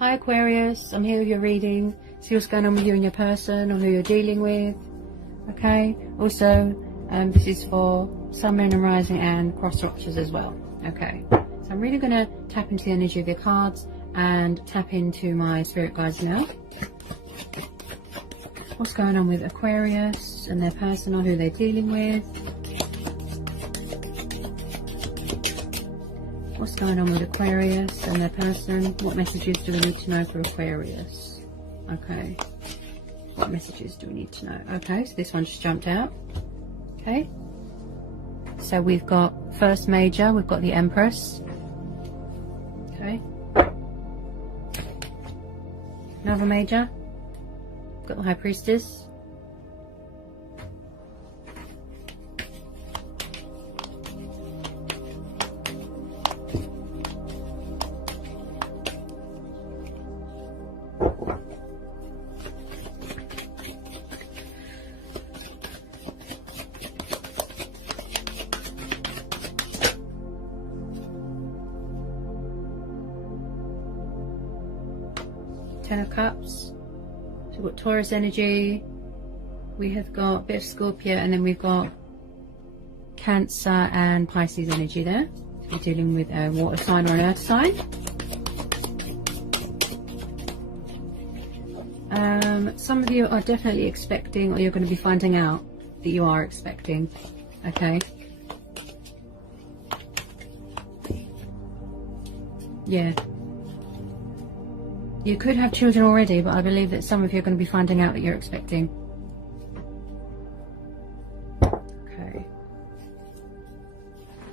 Hi Aquarius, I'm here with your reading. See what's going on with you and your person, or who you're dealing with. Okay. Also, this is for Sun, Moon and Rising and cross watchers as well. Okay. So I'm really going to tap into the energy of your cards and tap into my spirit guides now. What's going on with Aquarius and their person, or who they're dealing with. What's going on with Aquarius and their person? What messages do we need to know for Aquarius? Okay. What messages do we need to know? Okay, so this one just jumped out. Okay. So we've got first major, we've got the Empress. Okay. Another major. We've got the High Priestess. Ten of Cups. So we've got Taurus energy, we have got a bit of Scorpio, and then we've got Cancer and Pisces energy there. So we're dealing with a water sign or an earth sign. Some of you are definitely expecting, or you're going to be finding out that you are expecting. Okay. Yeah. You could have children already, but I believe that some of you are going to be finding out that you're expecting. Okay.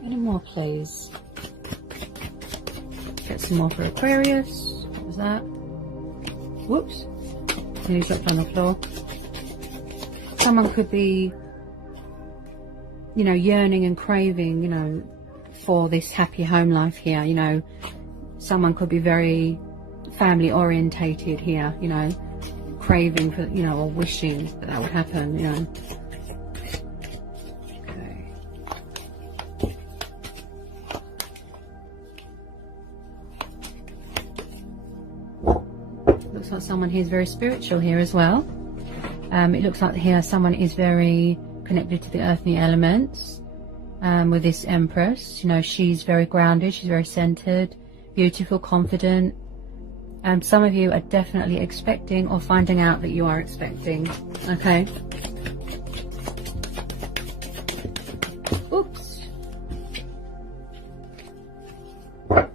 Any more, please? Get some more for Aquarius. What was that? Whoops. Nearly dropped on the floor. Someone could be, you know, yearning and craving, you know, for this happy home life here. You know, someone could be very family orientated here, you know, craving for, you know, or wishing that that would happen, you know. Okay. Looks like someone here is very spiritual here as well. It looks like here someone is very connected to the earthly elements. With this Empress, you know, she's very grounded, she's very centered, beautiful, confident. Some of you are definitely expecting or finding out that you are expecting. Okay. Oops. Okay.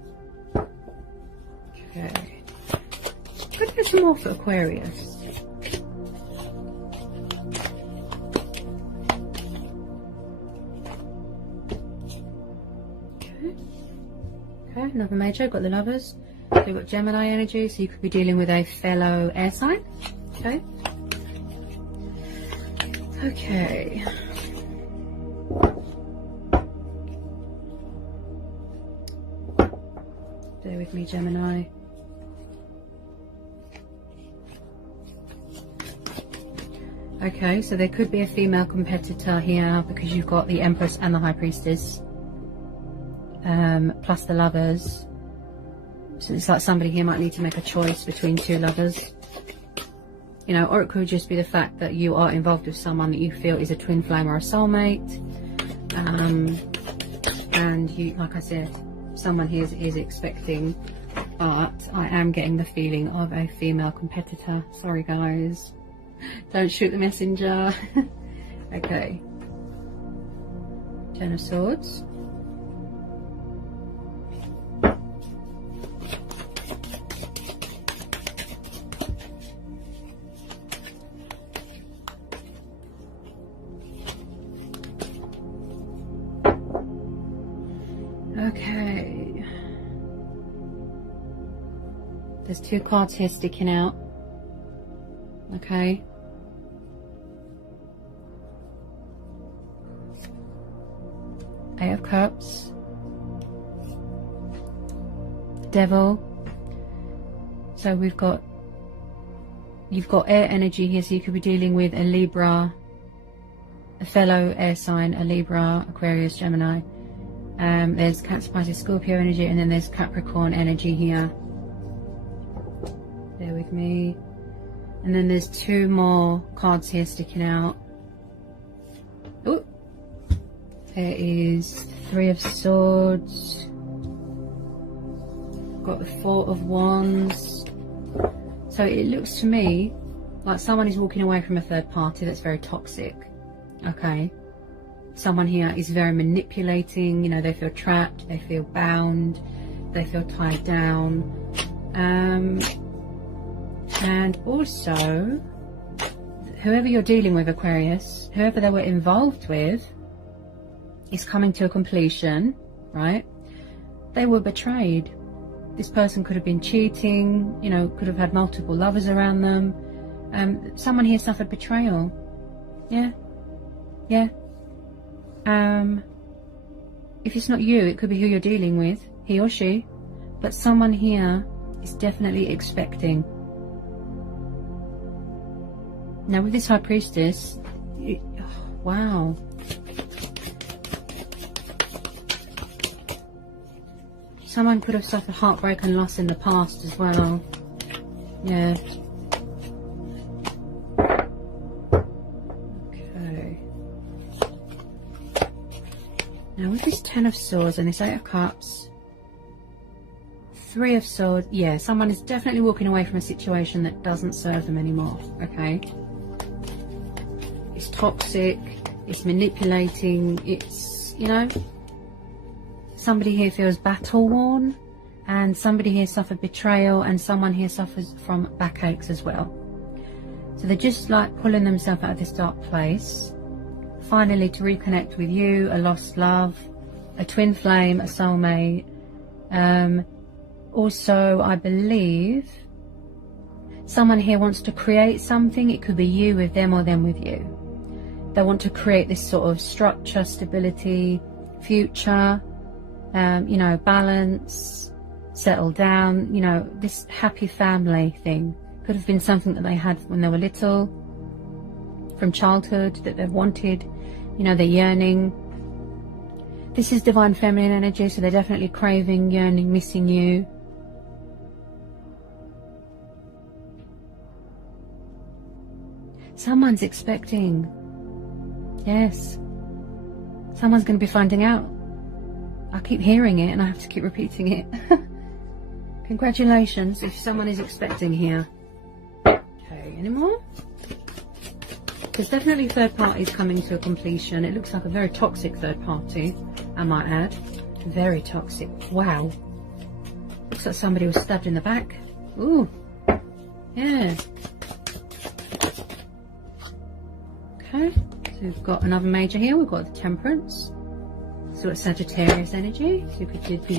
Could get some more for Aquarius. Okay. Okay, another major. Got the Lovers. So you've got Gemini energy, so you could be dealing with a fellow air sign. Okay. Okay. Bear with me, Gemini. Okay, so there could be a female competitor here because you've got the Empress and the High Priestess, plus the Lovers. So it's like somebody here might need to make a choice between two lovers, you know, or it could just be the fact that you are involved with someone that you feel is a twin flame or a soulmate, and you, like I said, someone here is expecting, but I am getting the feeling of a female competitor. Sorry guys, don't shoot the messenger. Okay, Ten of Swords. Okay, there's two cards here sticking out. Okay, Eight of Cups, Devil. So you've got air energy here, so you could be dealing with a Libra, a fellow air sign, a Libra, Aquarius, Gemini. There's Cancer, Pisces, Scorpio energy, and then there's Capricorn energy here. bear with me. And then there's two more cards here sticking out. Oh, there is Three of Swords. Got the Four of Wands. So it looks to me like someone is walking away from a third party that's very toxic. Okay. Someone here is very manipulating, you know, they feel trapped, they feel bound, they feel tied down. And also, whoever you're dealing with, Aquarius, whoever they were involved with, is coming to a completion, right? They were betrayed. This person could have been cheating, you know, could have had multiple lovers around them. Someone here suffered betrayal. Yeah. Yeah. If it's not you, it could be who you're dealing with, he or she. But someone here is definitely expecting. Now with this High Priestess, wow. Someone could have suffered heartbreak and loss in the past as well. Yeah. Okay. Now with this Ten of Swords and this Eight of Cups, Three of Swords, yeah, someone is definitely walking away from a situation that doesn't serve them anymore, okay? It's toxic, it's manipulating, it's, you know, somebody here feels battle worn, and somebody here suffered betrayal, and someone here suffers from backaches as well. So they're just like pulling themselves out of this dark place, finally to reconnect with you, a lost love, a twin flame, a soulmate. Also, I believe someone here wants to create something. It could be you with them or them with you. They want to create this sort of structure, stability, future, you know, balance, settle down, you know, this happy family thing. Could have been something that they had when they were little, from childhood, that they've wanted, you know, they're yearning. This is divine feminine energy, so they're definitely craving, yearning, missing you. Someone's expecting. Yes. Someone's going to be finding out. I keep hearing it and I have to keep repeating it. Congratulations if someone is expecting here. Okay, any more? There's definitely third parties coming to a completion. It looks like a very toxic third party, I might add. Very toxic. Wow. Looks like somebody was stabbed in the back. Ooh. Yeah. Okay. So we've got another major here. We've got the Temperance. So it's Sagittarius energy. So you could be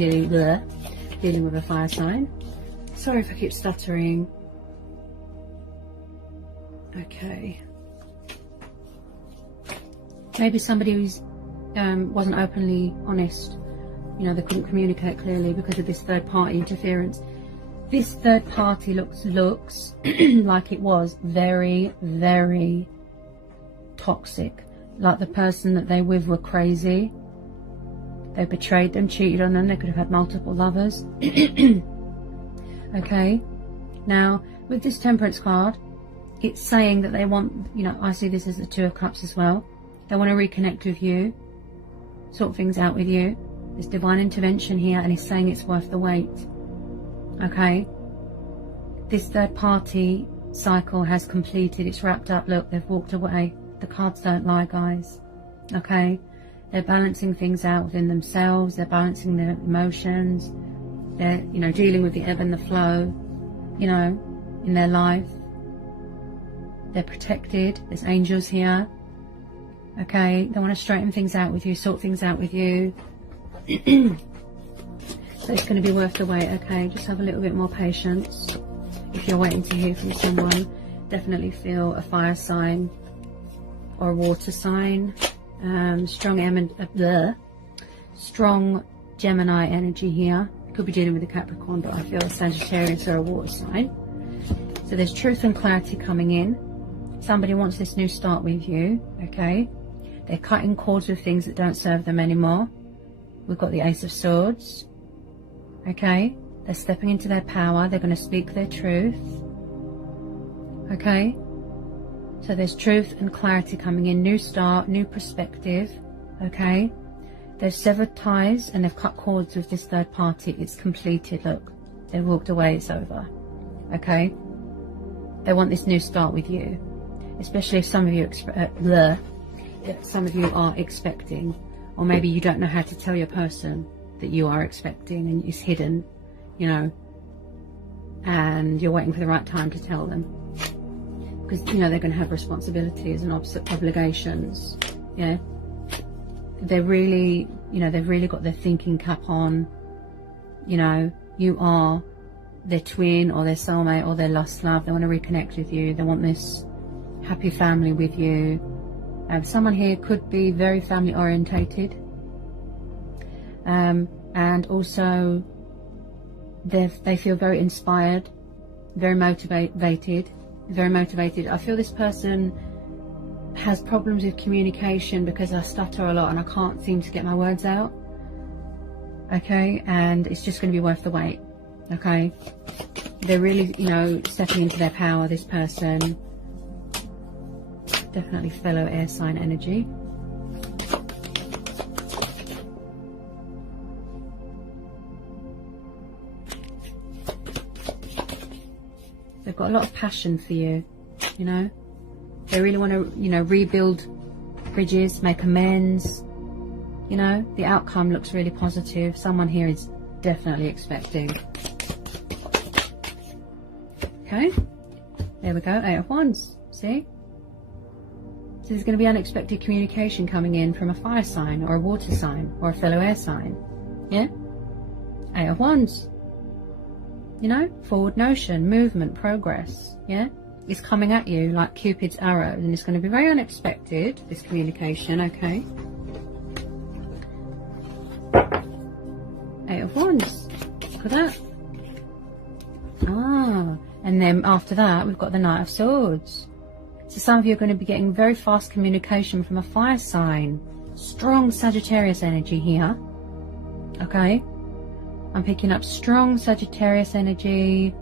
dealing with a fire sign. Sorry if I keep stuttering. Okay. Maybe somebody who's wasn't openly honest. You know, they couldn't communicate clearly because of this third party interference. This third party looks like it was very, very toxic. Like the person that they with were crazy. They betrayed them, cheated on them. They could have had multiple lovers. Okay. Now, with this Temperance card, it's saying that they want, you know, I see this as the Two of Cups as well. They want to reconnect with you, sort things out with you. There's divine intervention here, and it's saying it's worth the wait. Okay. This third party cycle has completed. It's wrapped up. Look, they've walked away. The cards don't lie, guys. Okay. They're balancing things out within themselves. They're balancing their emotions. They're, you know, dealing with the ebb and the flow, you know, in their life. They're protected. There's angels here. Okay. They want to straighten things out with you, sort things out with you. So it's going to be worth the wait. Okay. Just have a little bit more patience. If you're waiting to hear from someone, definitely feel a fire sign or a water sign. Strong Gemini energy here. Could be dealing with a Capricorn, but I feel a Sagittarius or a water sign. So there's truth and clarity coming in. Somebody wants this new start with you. Okay. They're cutting cords with things that don't serve them anymore. We've got the Ace of Swords. Okay. They're stepping into their power. They're going to speak their truth. Okay, so there's truth and clarity coming in, new start, new perspective. Okay, they've severed ties and they've cut cords with this third party. It's completed. Look, they've walked away, it's over. Okay, they want this new start with you, especially if some of you are expecting, or maybe you don't know how to tell your person that you are expecting and it's hidden, you know, and you're waiting for the right time to tell them, because you know they're going to have responsibilities and obligations. Yeah, they're really, you know, they've really got their thinking cap on. You know, you are their twin or their soulmate or their lost love. They want to reconnect with you. They want this happy family with you. Someone here could be very family orientated, and also they feel very inspired, very motivated. I feel this person has problems with communication because I stutter a lot and I can't seem to get my words out. Okay, and it's just going to be worth the wait. Okay, they're really, you know, stepping into their power, this person. Definitely fellow air sign energy. They've got a lot of passion for you, you know. They really want to, you know, rebuild bridges, make amends. You know, the outcome looks really positive. Someone here is definitely expecting. Okay, there we go, 8 of Wands, see? So there's going to be unexpected communication coming in from a fire sign or a water sign or a fellow air sign. Yeah, 8 of Wands. You know, forward motion, movement, progress. Yeah, it's coming at you like Cupid's arrow, and it's going to be very unexpected, this communication. Okay, 8 of Wands. Look at that. Ah, and then after that we've got the Knight of Swords. So some of you are going to be getting very fast communication from a fire sign. Strong Sagittarius energy here. Okay, I'm picking up strong Sagittarius energy,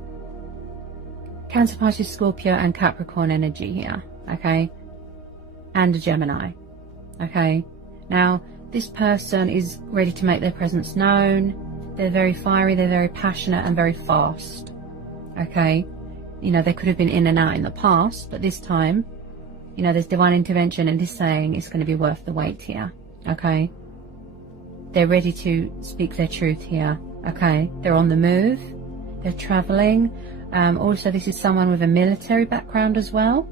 Cancer, Pisces, Scorpio and Capricorn energy here. Okay, and a Gemini. Okay, now this person is ready to make their presence known. They're very fiery, they're very passionate and very fast. Okay, you know, they could have been in and out in the past, but this time, you know, there's divine intervention and this saying it's going to be worth the wait here. Okay, they're ready to speak their truth here. Okay, they're on the move, they're traveling. Also, this is someone with a military background as well.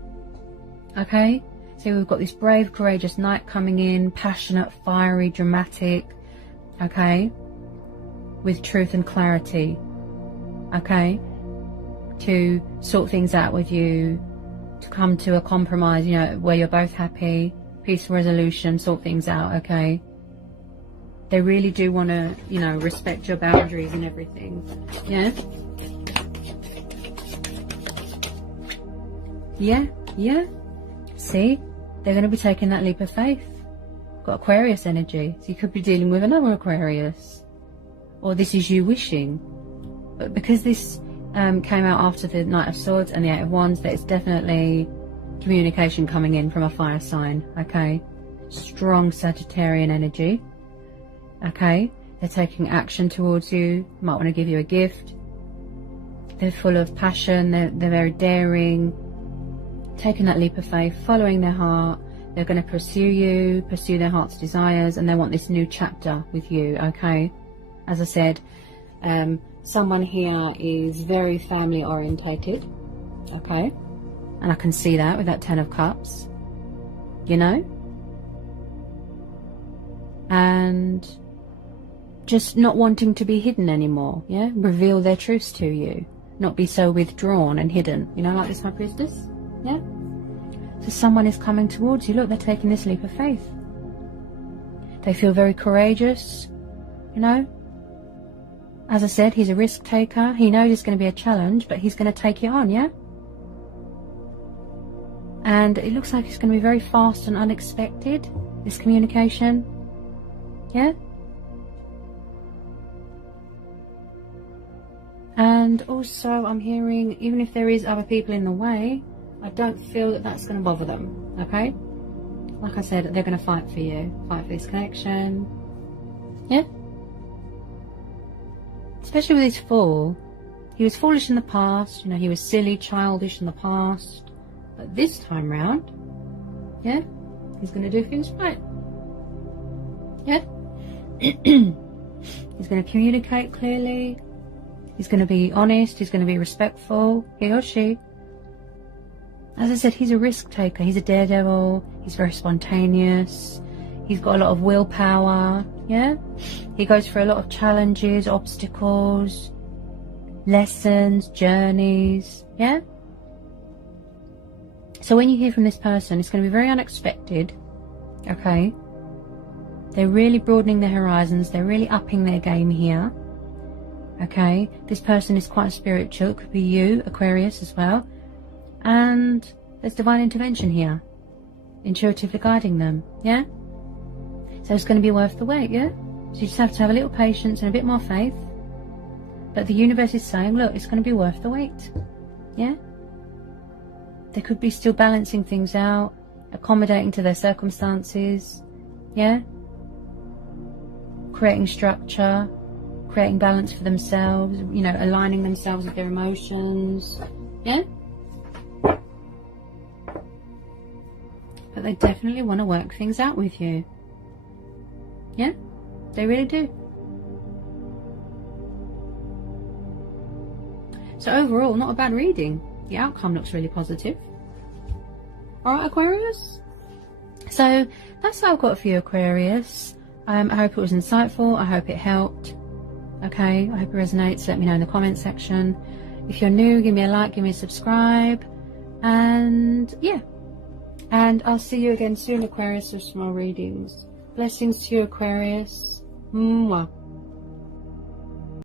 Okay, so we've got this brave, courageous knight coming in, passionate, fiery, dramatic. Okay, with truth and clarity. Okay, to sort things out with you, to come to a compromise, you know, where you're both happy, peaceful resolution, sort things out. Okay, they really do want to, you know, respect your boundaries and everything. Yeah, yeah, see, they're going to be taking that leap of faith. Got Aquarius energy, so you could be dealing with another Aquarius, or this is you wishing. But because this came out after the Knight of Swords and the 8 of Wands, that it's definitely communication coming in from a fire sign. Okay, strong Sagittarian energy. Okay, they're taking action towards you, might want to give you a gift. They're full of passion, they're very daring, taking that leap of faith, following their heart. They're going to pursue you, pursue their heart's desires, and they want this new chapter with you. Okay, as I said, someone here is very family orientated. Okay, and I can see that with that 10 of Cups, you know, and just not wanting to be hidden anymore. Yeah, reveal their truths to you, not be so withdrawn and hidden, you know, like this High Priestess. Yeah, so someone is coming towards you. Look, they're taking this leap of faith. They feel very courageous, you know. As I said, he's a risk taker. He knows it's going to be a challenge, but he's going to take it on. Yeah, and it looks like it's going to be very fast and unexpected, this communication. Yeah, and also I'm hearing, even if there is other people in the way, I don't feel that that's going to bother them, okay? Like I said, they're going to fight for you, fight for this connection, yeah? Especially with his Fool. He was foolish in the past, you know, he was silly, childish in the past. But this time round, yeah, he's going to do things right, yeah? He's going to communicate clearly. He's going to be honest. He's going to be respectful. He or she. As I said, he's a risk taker. He's a daredevil. He's very spontaneous. He's got a lot of willpower. Yeah? He goes through a lot of challenges, obstacles, lessons, journeys. Yeah? So when you hear from this person, it's going to be very unexpected. Okay? They're really broadening their horizons. They're really upping their game here. Okay? This person is quite spiritual. It could be you, Aquarius, as well. And there's divine intervention here. Intuitively guiding them. Yeah? So it's going to be worth the wait, yeah? So you just have to have a little patience and a bit more faith. But the universe is saying, look, it's going to be worth the wait. Yeah? They could be still balancing things out, accommodating to their circumstances. Yeah? Creating structure, creating balance for themselves, you know, aligning themselves with their emotions. Yeah? But they definitely want to work things out with you. Yeah? They really do. So overall, not a bad reading. The outcome looks really positive. Alright, Aquarius? So that's what I've got for you, Aquarius. I hope it was insightful. I hope it helped. Okay, I hope it resonates. Let me know in the comment section. If you're new, give me a like, give me a subscribe. And yeah. And I'll see you again soon, Aquarius, with some more readings. Blessings to you, Aquarius. Mwah.